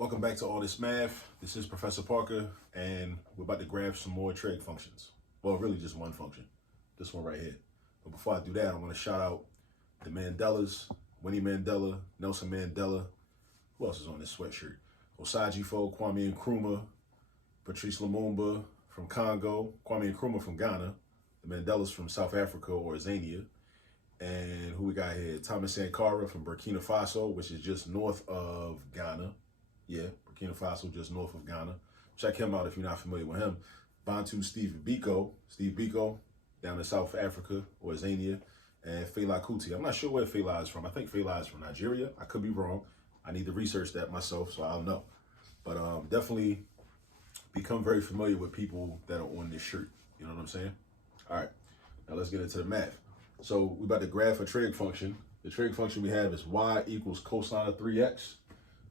Welcome back to All This Math. This is Professor Parker, and we're about to graph some more trig functions. Well, really just one function, this one right here. But before I do that, I want to shout out the Mandelas, Winnie Mandela, Nelson Mandela. Who else is on this sweatshirt? Osajifo, Kwame Nkrumah, Patrice Lumumba from Congo, Kwame Nkrumah from Ghana, the Mandelas from South Africa or Zania, and who we got here? Thomas Sankara from Burkina Faso, which is just north of Ghana. Yeah, Burkina Faso, just north of Ghana. Check him out if you're not familiar with him. Bantu Steve Biko, down in South Africa or Zania, and Fela Kuti. I'm not sure where Fela is from. I think Fela is from Nigeria. I could be wrong. I need to research that myself, so I'll know. But definitely become very familiar with people that are on this shirt. You know what I'm saying? All right, now let's get into the math. So we're about to graph a trig function. The trig function we have is y equals cosine of 3x.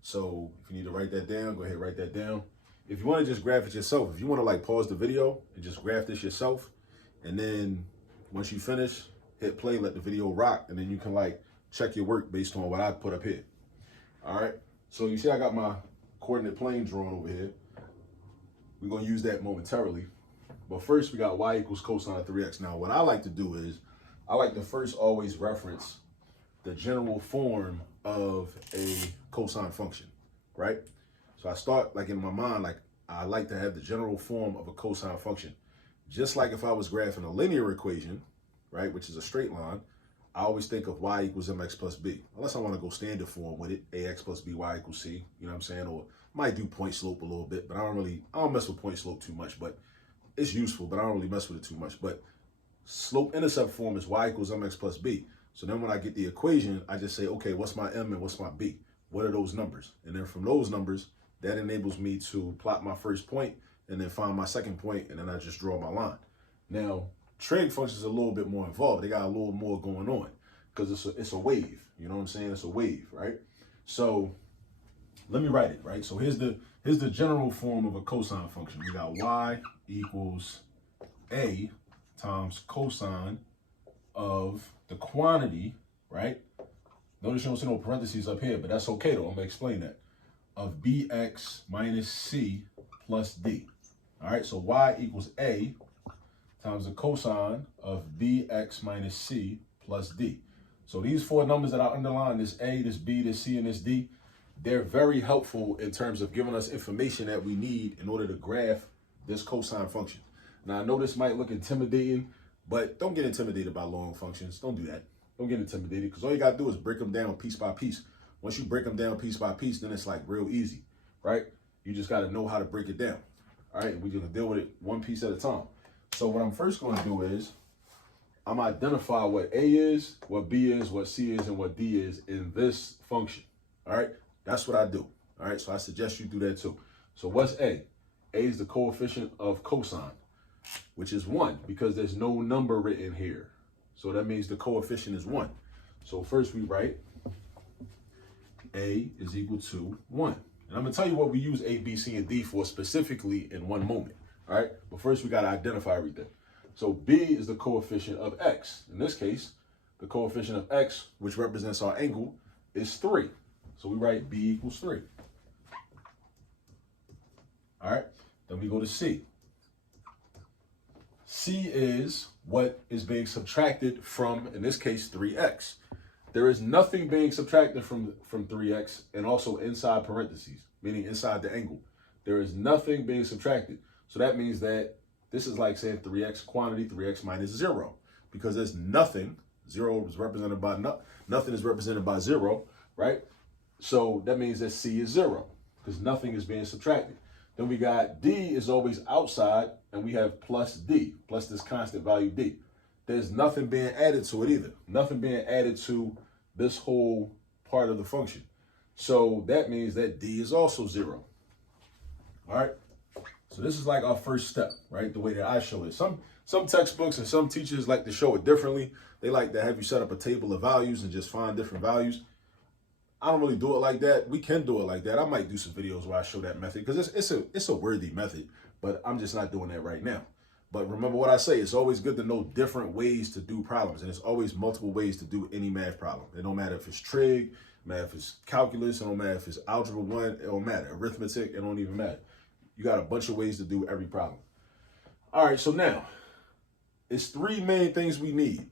So if you need to write that down, go ahead and write that down. If you want to just graph it yourself, if you want to like pause the video and just graph this yourself, and then once you finish, hit play, let the video rock, and then you can like check your work based on what I put up here. All right, so you see I got my coordinate plane drawn over here. We're going to use that momentarily. But first we got y equals cosine of 3x. Now what I like to do is, I like to first always reference the general form of a cosine function, right? So I start like in my mind, like I like to have the general form of a cosine function. Just like if I was graphing a linear equation, right, which is a straight line, I always think of y equals mx plus b. Unless I want to go standard form with it, ax plus by equals c, you know what I'm saying? Or might do point slope a little bit, but I don't mess with point slope too much, but it's useful, but I don't really mess with it too much. But slope intercept form is y equals mx plus b. So then when I get the equation, I just say, okay, what's my m and what's my b? What are those numbers? And then from those numbers, that enables me to plot my first point and then find my second point, and then I just draw my line. Now, trig functions are a little bit more involved. They got a little more going on because it's a wave. You know what I'm saying? It's a wave, right? So let me write it, right? So here's the general form of a cosine function. We got y equals a times cosine of the quantity, right? Notice you don't see no parentheses up here, but that's okay though. I'm gonna explain that. Of bx minus c plus d. All right, so y equals a times the cosine of bx minus c plus d. So these four numbers that I underline, this a, this b, this c, and this d, they're very helpful in terms of giving us information that we need in order to graph this cosine function. Now I know this might look intimidating, but don't get intimidated by long functions. Don't do that. Don't get intimidated, because all you got to do is break them down piece by piece. Once you break them down piece by piece, then it's like real easy, right? You just got to know how to break it down. All right, we're going to deal with it one piece at a time. So what I'm first going to do is I'm going to identify what A is, what B is, what C is, and what D is in this function. All right, that's what I do. All right, so I suggest you do that too. So what's A? A is the coefficient of cosine, which is 1, because there's no number written here. So that means the coefficient is 1. So first we write A is equal to 1. And I'm going to tell you what we use A, B, C, and D for specifically in one moment. All right, but first we got to identify everything. So B is the coefficient of x. In this case, the coefficient of x, which represents our angle, is 3. So we write B equals 3. All right, then we go to C. C is what is being subtracted from, in this case, 3x. There is nothing being subtracted from 3x, and also inside parentheses, meaning inside the angle. There is nothing being subtracted. So that means that this is like saying 3x quantity, 3x minus 0, because there's nothing. 0 is represented by nothing is represented by 0, right? So that means that C is 0, because nothing is being subtracted. Then we got D is always outside, and we have plus D, plus this constant value D. There's nothing being added to it either. Nothing being added to this whole part of the function. So that means that D is also 0. All right. So this is like our first step, right? The way that I show it. Some textbooks and some teachers like to show it differently. They like to have you set up a table of values and just find different values. I don't really do it like that. We can do it like that. I might do some videos where I show that method, because it's a worthy method, but I'm just not doing that right now. But remember what I say, it's always good to know different ways to do problems, and there's always multiple ways to do any math problem. It don't matter if it's trig, matter if it's calculus, it don't matter if it's algebra 1, it don't matter. Arithmetic, it don't even matter. You got a bunch of ways to do every problem. All right, so now, it's three main things we need.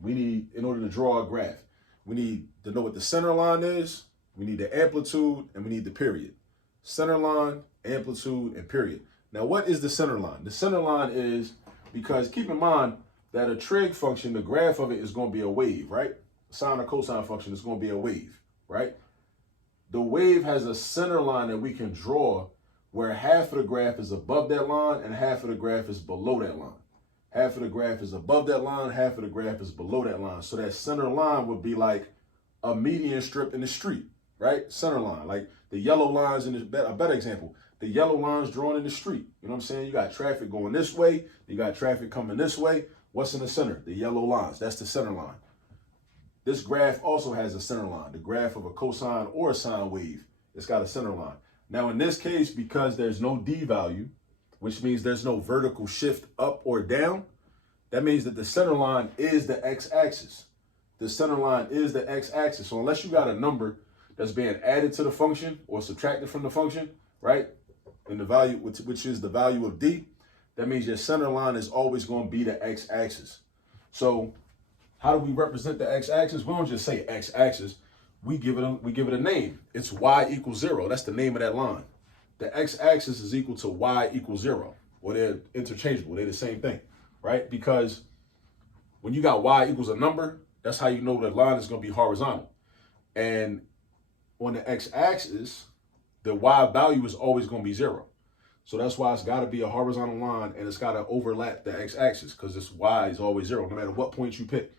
We need, in order to draw a graph, we need to know what the center line is, we need the amplitude, and we need the period. Center line, amplitude, and period. Now, what is the center line? The center line is, because keep in mind that a trig function, the graph of it is going to be a wave, right? Sine or cosine function is going to be a wave, right? The wave has a center line that we can draw where half of the graph is above that line and half of the graph is below that line. Half of the graph is above that line, half of the graph is below that line. So that center line would be like a median strip in the street, right? Center line, like the yellow lines in the, a better example, the yellow lines drawn in the street. You know what I'm saying? You got traffic going this way, you got traffic coming this way. What's in the center? The yellow lines. That's the center line. This graph also has a center line. The graph of a cosine or a sine wave, it's got a center line. Now, in this case, because there's no D value, which means there's no vertical shift up or down, that means that the center line is the x-axis. The center line is the x-axis. So unless you got a number that's being added to the function or subtracted from the function, right, and the value, which is the value of D, that means your center line is always going to be the x-axis. So how do we represent the x-axis? We don't just say x-axis. We give it a name. It's y equals 0. That's the name of that line. The x-axis is equal to y equals 0, or they're interchangeable. They're the same thing, right? Because when you got y equals a number, that's how you know the line is going to be horizontal. And on the x-axis, the y value is always going to be 0. So that's why it's got to be a horizontal line, and it's got to overlap the x-axis, because this y is always 0, no matter what point you pick.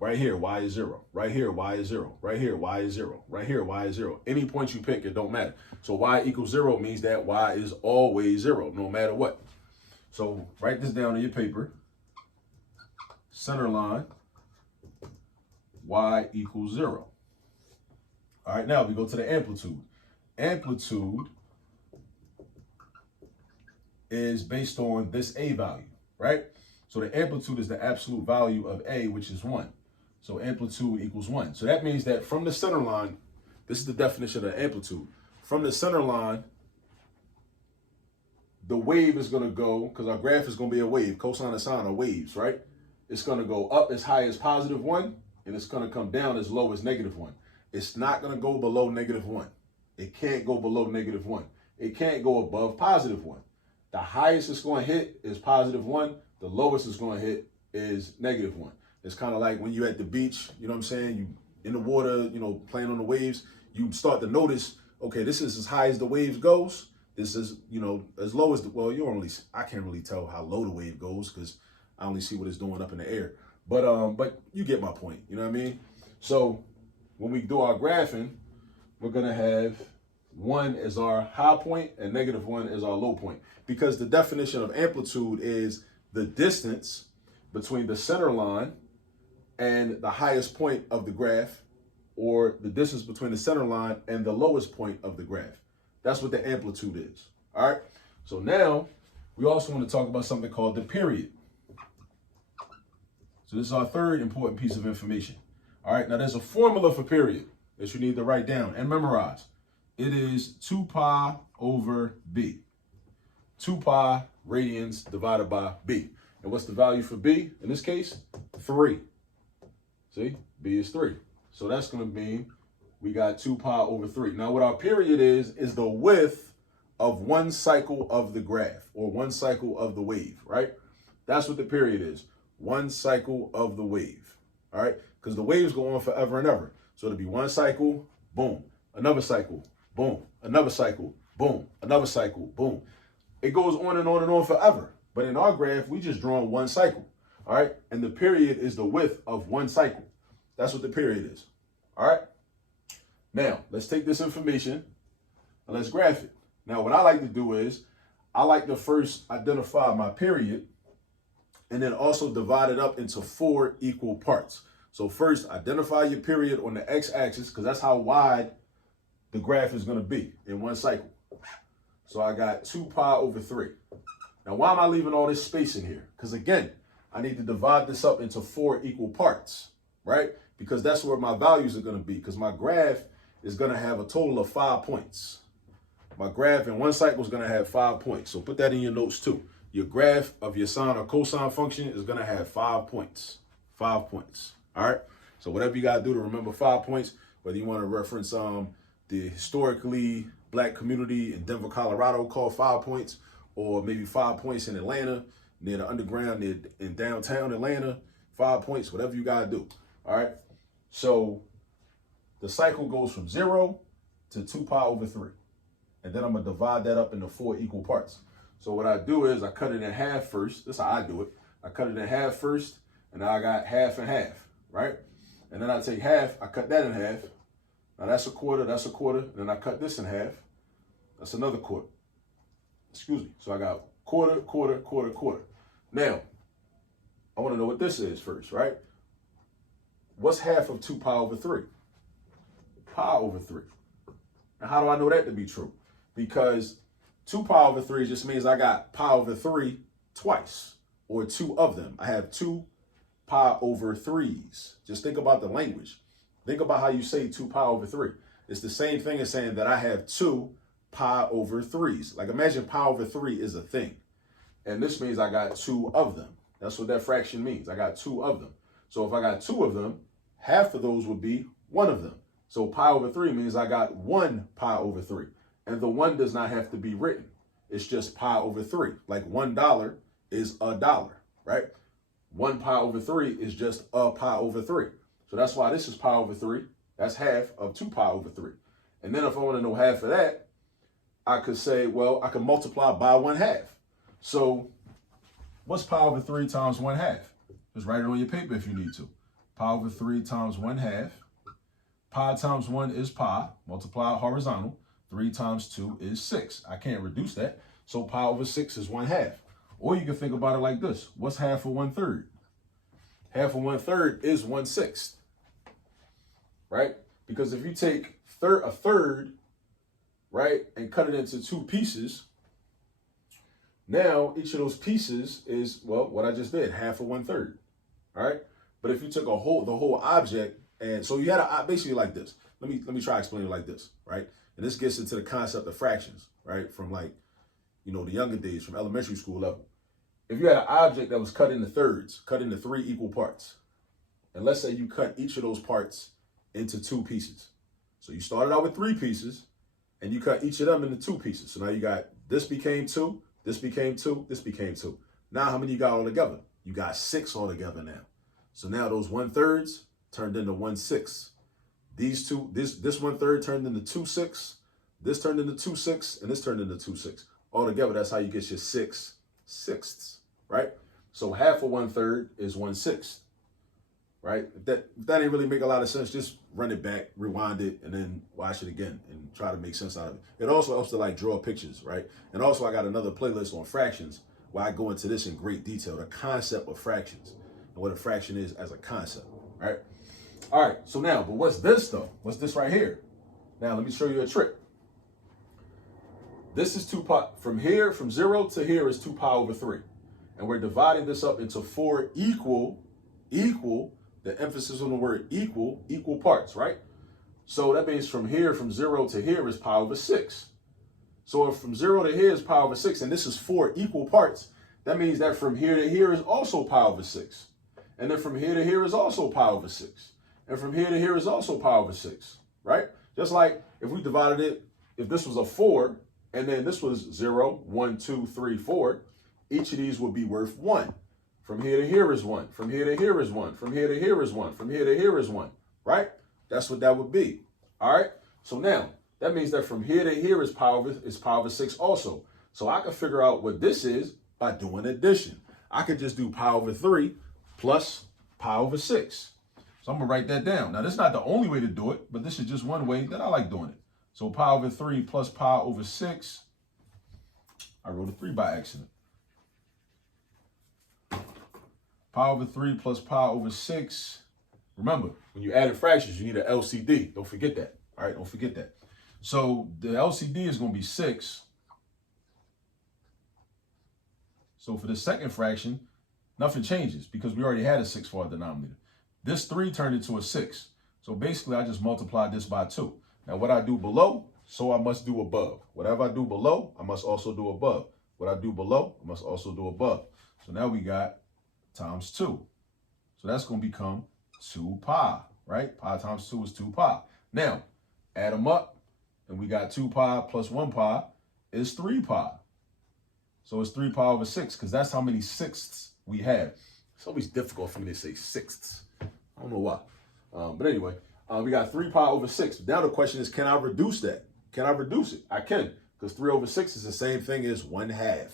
Right here, y is 0. Right here, y is 0. Right here, y is 0. Right here, y is 0. Any point you pick, it don't matter. So y equals 0 means that y is always 0, no matter what. So write this down on your paper. Center line, y equals 0. All right, now we go to the amplitude. Amplitude is based on this A value, right? So the amplitude is the absolute value of A, which is 1. So amplitude equals 1. So that means that from the center line, this is the definition of amplitude. From the center line, the wave is going to go, because our graph is going to be a wave. Cosine and sine are waves, right? It's going to go up as high as +1, and it's going to come down as low as -1. It's not going to go below -1. It can't go below -1. It can't go above +1. The highest it's going to hit is +1. The lowest it's going to hit is -1. It's kind of like when you're at the beach, you know what I'm saying? You in the water, you know, playing on the waves, you start to notice, okay, this is as high as the waves goes. This is, you know, as low as the, well, I can't really tell how low the wave goes because I only see what it's doing up in the air. But you get my point, you know what I mean? So when we do our graphing, we're going to have 1 as our high point and -1 as our low point, because the definition of amplitude is the distance between the center line and the highest point of the graph, or the distance between the center line and the lowest point of the graph. That's what the amplitude is. All right. So now we also want to talk about something called the period. So this is our third important piece of information. All right. Now there's a formula for period that you need to write down and memorize. It is 2 pi over b. 2 pi radians divided by b. And what's the value for b? In this case, 3. See, b is 3. So that's going to mean we got 2 pi over 3. Now what our period is the width of one cycle of the graph, or one cycle of the wave, right? That's what the period is. One cycle of the wave, all right? Because the waves go on forever and ever. So it'll be one cycle, boom, another cycle, boom, another cycle, boom, another cycle, boom. It goes on and on and on forever. But in our graph, we just draw one cycle, all right? And the period is the width of one cycle. That's what the period is, all right? Now, let's take this information and let's graph it. Now, what I like to do is I like to first identify my period and then also divide it up into 4 equal parts. So first, identify your period on the x-axis, because that's how wide the graph is going to be in one cycle. So I got 2 pi over 3. Now, why am I leaving all this space in here? Because again, I need to divide this up into 4 equal parts, right? because that's where my values are going to be, because my graph is going to have a total of 5 points. My graph in one cycle is going to have 5 points. So put that in your notes too. Your graph of your sine or cosine function is going to have 5 points. 5 points. All right. So whatever you got to do to remember 5 points, whether you want to reference the historically black community in Denver, Colorado called 5 points, or maybe 5 points in Atlanta, near the underground, in downtown Atlanta, 5 points, whatever you got to do. All right. So the cycle goes from 0 to 2 pi over 3. And then I'm going to divide that up into 4 equal parts. So what I do is I cut it in half first. This is how I do it. I cut it in half first, and now I got half and half, right? And then I take half, I cut that in half. Now that's a quarter, and then I cut this in half. That's another quarter. Excuse me. So I got quarter, quarter, quarter, quarter. Now, I want to know what this is first, right? What's half of 2 pi over 3? Pi over 3. And how do I know that to be true? Because 2 pi over 3 just means I got pi over 3 twice, or 2 of them. I have 2 pi over 3s. Just think about the language. Think about how you say 2 pi over 3. It's the same thing as saying that I have 2 pi over 3s. Like imagine pi over 3 is a thing. And this means I got 2 of them. That's what that fraction means. I got 2 of them. So if I got 2 of them, half of those would be 1 of them. So pi over 3 means I got 1 pi over 3. And the 1 does not have to be written. It's just pi over 3. Like $1 is a dollar, right? 1 pi over 3 is just a pi over 3. So that's why this is pi over 3. That's half of 2 pi over 3. And then if I want to know half of that, I could say, well, I can multiply by 1/2. So what's pi over 3 times 1/2? Just write it on your paper if you need to. Pi over 3 times 1/2. Pi times 1 is pi, multiply horizontal. 3 times 2 is 6. I can't reduce that. So pi over 6 is 1/2. Or you can think about it like this. What's half of 1/3? Half of 1/3 is 1/6. Right? Because if you take a third, right, and cut it into 2 pieces, now each of those pieces is, well, what I just did, half of 1/3. All right? But if you took the whole object, and so you had basically like this. Let me try to explain it like this, right? And this gets into the concept of fractions, right? From like, the younger days, from elementary school level. If you had an object that was cut into thirds, cut into 3 equal parts, and let's say you cut each of those parts into 2 pieces. So you started out with 3 pieces, and you cut each of them into 2 pieces. So now you got, this became 2, this became 2, this became 2. Now how many you got all together? You got 6 all together now. So now those 1/3 turned into 1/6. These two, this 1/3 turned into 2/6, this turned into 2/6, and this turned into 2/6. All together, that's how you get your 6/6, right? So half of 1/3 is 1/6, right? If that ain't really make a lot of sense, just run it back, rewind it, and then watch it again and try to make sense out of it. It also helps to like draw pictures, right? And also I got another playlist on fractions where I go into this in great detail, the concept of fractions and what a fraction is as a concept, right? All right, so now, but what's this though? What's this right here? Now, let me show you a trick. This is 2 pi, from 0 to here is 2 pi over 3. And we're dividing this up into 4 equal, the emphasis on the word equal parts, right? So that means from 0 to here is pi over 6. So if from 0 to here is pi over 6, and this is 4 equal parts, that means that from here to here is also pi over 6. And then from here to here is also pi over 6. And from here to here is also pi over 6, right? Just like if we divided it, if this was a 4, and then this was 0, 1, 2, 3, 4, each of these would be worth 1. From here to here is 1. From here to here is 1. From here to here is 1. From here to here is 1, right? That's what that would be, all right? So now, that means that from here to here is pi over 6 also. So I can figure out what this is by doing addition. I could just do pi over 3 plus pi over 6. So I'm going to write that down. Now, this is not the only way to do it, but this is just one way that I like doing it. So pi over 3 plus pi over 6. I wrote a 3 by accident. Pi over 3 plus pi over 6. Remember, when you add fractions, you need an LCD. Don't forget that. All right, don't forget that. So the LCD is going to be 6. So for the second fraction, nothing changes because we already had a 6 for our denominator. This 3 turned into a 6. So basically, I just multiplied this by 2. Now, what I do below, so I must do above. Whatever I do below, I must also do above. What I do below, I must also do above. So now we got times 2. So that's going to become 2 pi, right? Pi times 2 is 2 pi. Now, add them up, and we got 2 pi plus 1 pi is 3 pi. So it's 3 pi over 6, because that's how many sixths we have. It's always difficult for me to say sixths. I don't know why. But anyway, we got 3 pi over 6. Now the question is, can I reduce that? Can I reduce it? I can, because 3 over 6 is the same thing as 1/2.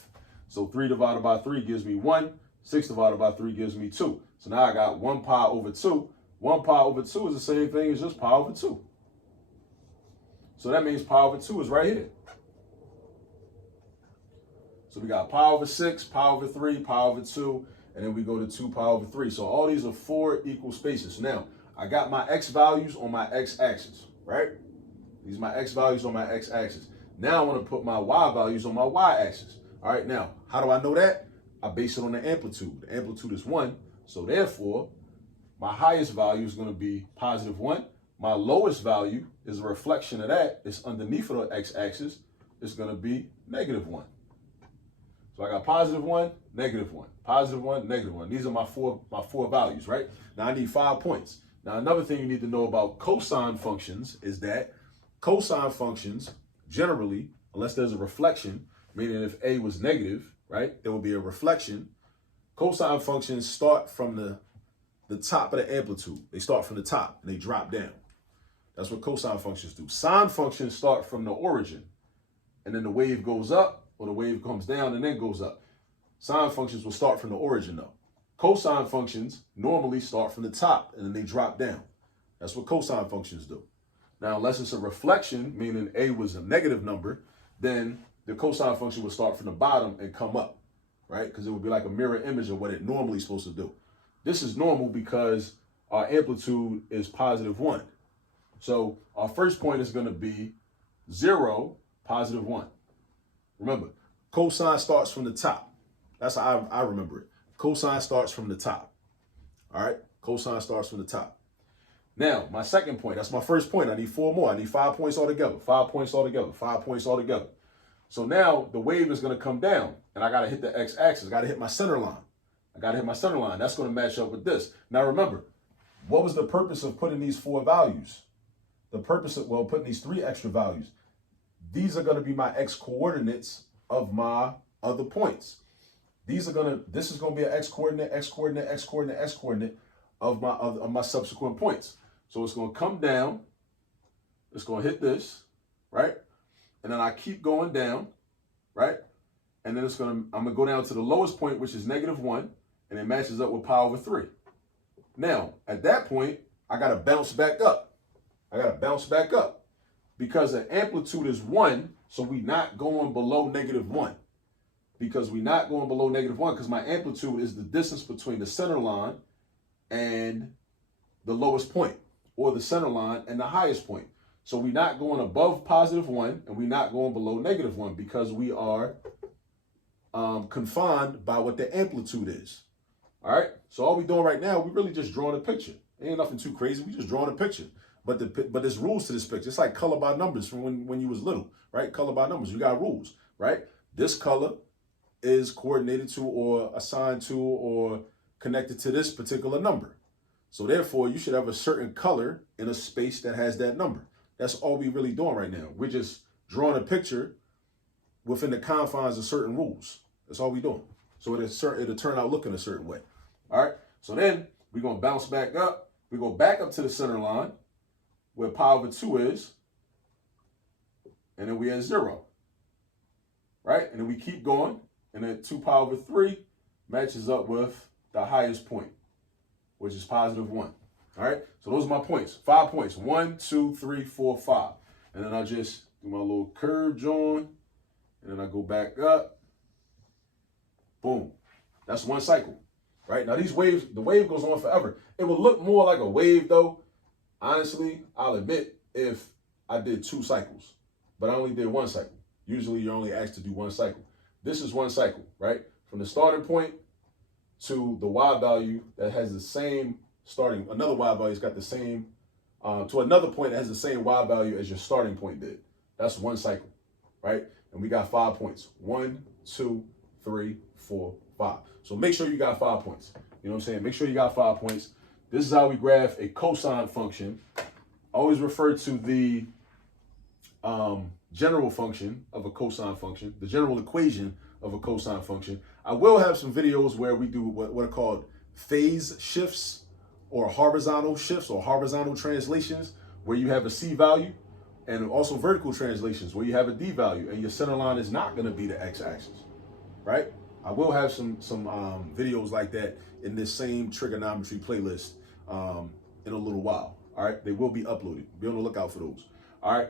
So 3 divided by 3 gives me 1. 6 divided by 3 gives me 2. So now I got 1 pi over 2. 1 pi over 2 is the same thing as just pi over 2. So that means pi over 2 is right here. So we got pi over 6, pi over 3, pi over 2, and then we go to 2 pi over 3. So all these are 4 equal spaces. Now, I got my x values on my x-axis, right? These are my x values on my x-axis. Now I want to put my y values on my y-axis. All right, now, how do I know that? I base it on the amplitude. The amplitude is 1, so therefore, my highest value is going to be positive 1. My lowest value is a reflection of that. It's underneath of the x-axis. It's going to be negative 1. So I got positive 1, negative 1, positive 1, negative 1. These are my four values, right? Now I need 5 points. Now another thing you need to know about cosine functions is that cosine functions generally, unless there's a reflection, meaning if a was negative, right, there will be a reflection. Cosine functions start from the top of the amplitude. They start from the top and they drop down. That's what cosine functions do. Sine functions start from the origin, and then the wave goes up, or the wave comes down and then goes up. Sine functions will start from the origin though. Cosine functions normally start from the top and then they drop down. That's what cosine functions do. Now, unless it's a reflection, meaning a was a negative number, then the cosine function will start from the bottom and come up, right? Because it would be like a mirror image of what it normally is supposed to do. This is normal because our amplitude is positive 1. So our first point is going to be 0, positive 1. Remember, cosine starts from the top. That's how I remember it. Cosine starts from the top. All right? Cosine starts from the top. Now, my second point, that's my first point. I need 4 more. I need 5 points altogether. 5 points altogether. 5 points altogether. So now the wave is going to come down, and I got to hit the x-axis. I got to hit my center line. I got to hit my center line. That's going to match up with this. Now, remember, what was the purpose of putting these 4 values? The purpose of, well, putting these 3 extra values. These are going to be my x coordinates of my other points. This is going to be an x coordinate, x coordinate, x coordinate, x coordinate of my subsequent points. So it's going to come down. It's going to hit this, right? And then I keep going down, right? And then I'm going to go down to the lowest point, which is negative 1, and it matches up with pi over 3. Now, at that point, I got to bounce back up. Because the amplitude is 1, so we're not going below negative 1. Because we're not going below negative 1, because my amplitude is the distance between the center line and the lowest point, or the center line and the highest point. So we're not going above positive 1, and we're not going below negative 1, because we are confined by what the amplitude is. All right? So all we're doing right now, we're really just drawing a picture. Ain't nothing too crazy. We're just drawing a picture. But there's rules to this picture. It's like color by numbers from when you was little, right? Color by numbers. You got rules, right? This color is coordinated to or assigned to or connected to this particular number. So therefore, you should have a certain color in a space that has that number. That's all we're really doing right now. We're just drawing a picture within the confines of certain rules. That's all we're doing. So it'll turn out looking a certain way. All right? So then we're going to bounce back up. We go back up to the center line, where pi over 2 is, and then we at 0, right? And then we keep going, and then 2 pi over 3 matches up with the highest point, which is positive 1, all right? So those are my points, 5 points, 1, 2, 3, 4, 5. And then I just do my little curve join, and then I go back up, boom. That's one cycle, right? Now these waves, the wave goes on forever. It will look more like a wave though. Honestly, I'll admit if I did 2 cycles, but I only did 1 cycle. Usually you're only asked to do 1 cycle. This is 1 cycle, right? From the starting point to the y value that has the same another Y value. It's got the same, to another point that has the same Y value as your starting point did. That's one cycle, right? And we got 5 points. 1, 2, 3, 4, 5. So make sure you got 5 points. You know what I'm saying? Make sure you got 5 points. This is how we graph a cosine function. Always refer to the general function of a cosine function, the general equation of a cosine function. I will have some videos where we do what are called phase shifts or horizontal shifts or horizontal translations, where you have a C value, and also vertical translations where you have a D value and your center line is not going to be the x-axis, right? I will have some videos like that in this same trigonometry playlist in a little while. All right, they will be uploaded. Be on the lookout for those. All right.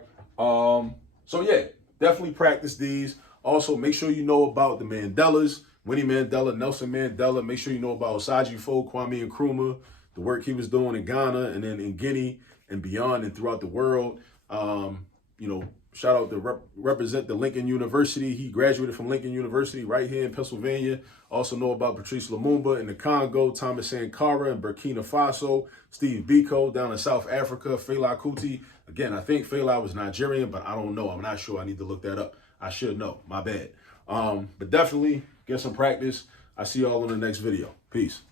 So yeah, definitely practice these. Also, make sure you know about the Mandelas, Winnie Mandela, Nelson Mandela. Make sure you know about Osaji Fo, Kwame Nkrumah, the work he was doing in Ghana and then in Guinea and beyond and throughout the world. You know, shout out to represent the Lincoln University. He graduated from Lincoln University right here in Pennsylvania. Also know about Patrice Lumumba in the Congo, Thomas Sankara in Burkina Faso, Steve Biko down in South Africa, Fela Kuti. Again, I think Fela was Nigerian, but I don't know. I'm not sure. I need to look that up. I should know. My bad. But definitely get some practice. I see y'all in the next video. Peace.